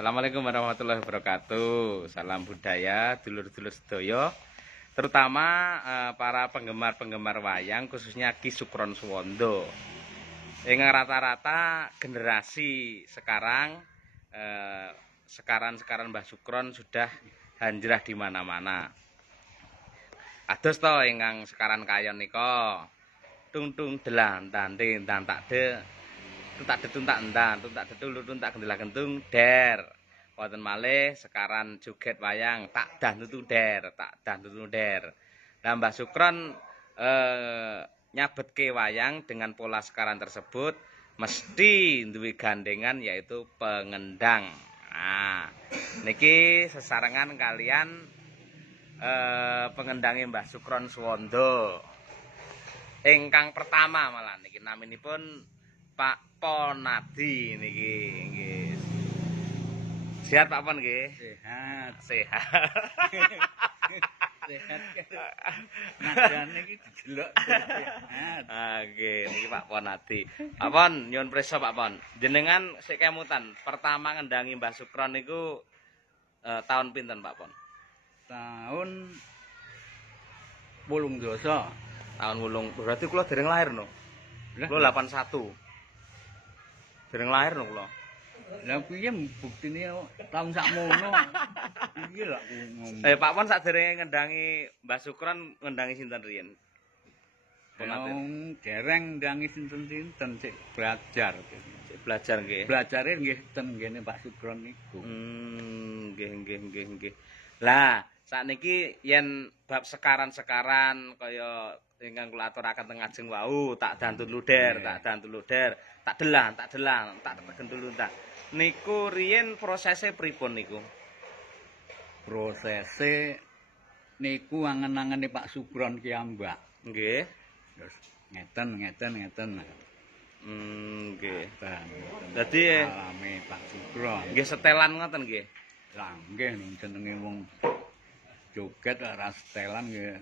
Assalamualaikum warahmatullahi wabarakatuh. Salam budaya, dulur-dulur sedaya, terutama para penggemar-penggemar wayang, khususnya Ki Sukron Suwondo. Yang rata-rata generasi sekarang, sekaran Mbah Sukron sudah hanjrah di mana-mana. Ados to ingkang sekaran kayon nika. Tung tung delan tante dan tak de. Tak detun tak endan, tak detul tak gendela gentung der. Wonten malih sekaran joget wayang tak dah tutu der, tak dah tutu der. Lah Mbah Sukron nyabetke wayang dengan pola sekaran tersebut mesti duwe gandengan yaitu pengendang. Nah, niki sesarengan kalian pengendange Mbah Sukron Suwondo. Ingkang pertama malah niki naminipun Pak Ponadi niki nggih. Sehat Pak Pon nggih? Sehat. Sehat. Sehat. Nadane iki didelok sehat. Nggih, niki Pak Ponadi. Pak Pon, nyuwun prisa Pak Pon. Jenengan sik kemutan, pertama ngendangi Mbah Sukron niku tahun pinten Pak Pon? Tahun 80. Tahun 80. Berarti kula dereng lahir no. Kula 81. Dereng lahir no kula. Lah piye buktine taun sakmono. Iki lak ngomong. Pak Pon sadurunge ngendangi Mbah Sukron ngendangi sinten riyen? Wong dereng ndangi sinten-sinten sik belajar. Sik belajar nggih. Belajare nggih ten ngene Pak Sukron niku. Nggih. Lah, sakniki yen bab sekaran-sekaran kaya ingkang kula aturaken teng ngajeng wau, tak dantul luder, tak dantul luder, tak delang, tak gentul tak. Niku riyen prosese pripun niku? Prosese niku angen-angene Pak Sukron ki ambak. Nggih. Terus ngeten. Nggih. Dadi alame Pak Sukron. Nggih setelan ngoten nggih. Lah nggih jenenge wong joget ora setelan nggih.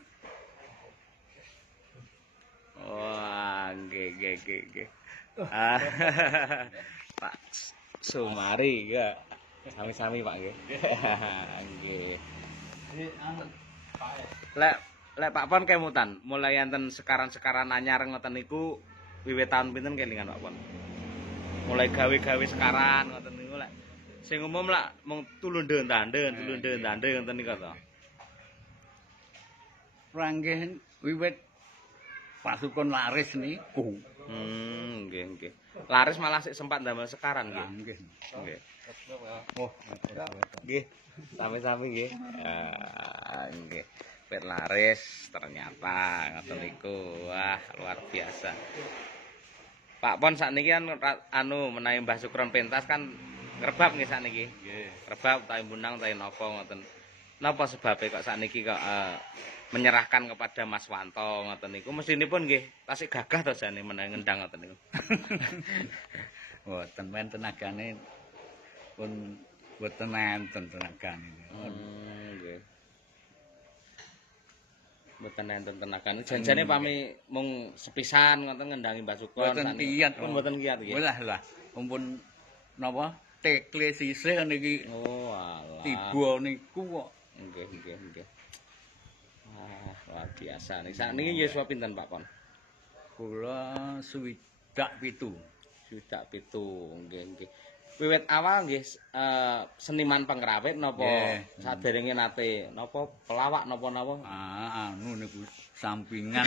Wah, nggih. Pak Sumari ya. Sami-sami Pak nggih. Nggih. Lek Pak Pon kemutan, mulai enten sekaran-sekaran anyar ngoten niku wiwit tahun pinten kelingan Pak Pon? Mulai gawe-gawe sekaran ngoten niku lek sing umum lak mung tulundhe ndandhe ngoten niku to. Ranggih wiwit Pak Sukron laris niku. Nggih. Laris malah sik sempat ndamel sekaran nggih. Nggih. Oh, nggih. Sami-sami nggih. Nggih. Pet laris ternyata ngoten niku. Wah, luar biasa. Pak Pon sakniki kan menawi Mbah Sukron pentas kan ngrebab nggih sakniki. Nggih. Ngrebab utawi munang utawi napa ngoten. Napa sebabe kok sakniki kok menyerahkan kepada Mas Wanto ngoten niku mestinipun nggih tasik gagah to jane menawi ngendang ngoten niku. Mboten men tenagane pun mboten enten tenagane. Nggih. Mboten enten tenagane. Janjane pami mung sepisan ngoten ngendangi Mbah Sukron. Mboten kiyat. Pun mboten kiyat nggih. Lah, mumpun napa tekle sisih niki. Oh, alah. Tiba niku kok. Nggih. Luar biasa. Niki yuswa pinten Pak Pon? Kula 67. Sudah 7. Nggih. Wiwit awal nggih seniman pengrawit napa saderenge nate napa pelawak napa-napa? Anu niku sampingan.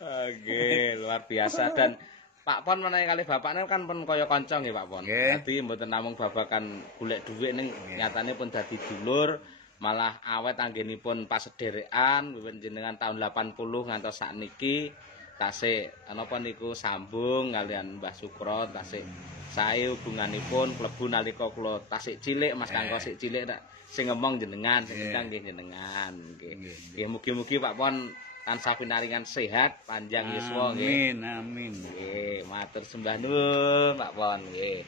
Nggih, luar biasa dan Pak Pon menawi kalih bapakne kan pun kaya kanca nggih Pak Pon. Dadi mboten namung babakan golek dhuwit ning nyatane pun dadi dulur, malah awet anggenipun pasederekan wiwit jenengan tahun 80 ngantos sakniki tasih napa niku sambung kalian Mbah Sukron tasih sae hubunganipun klebu nalika kula tasih cilik Mas Kangko sik cilik sing ngomong jenengan sing ngendang nggih jenengan nggih. Nggih mugi-mugi Pak Pon tansah pinaringan sehat, panjang yuswa nggih. Amin. Nggih, matur sembah nuwun Pak Pon nggih.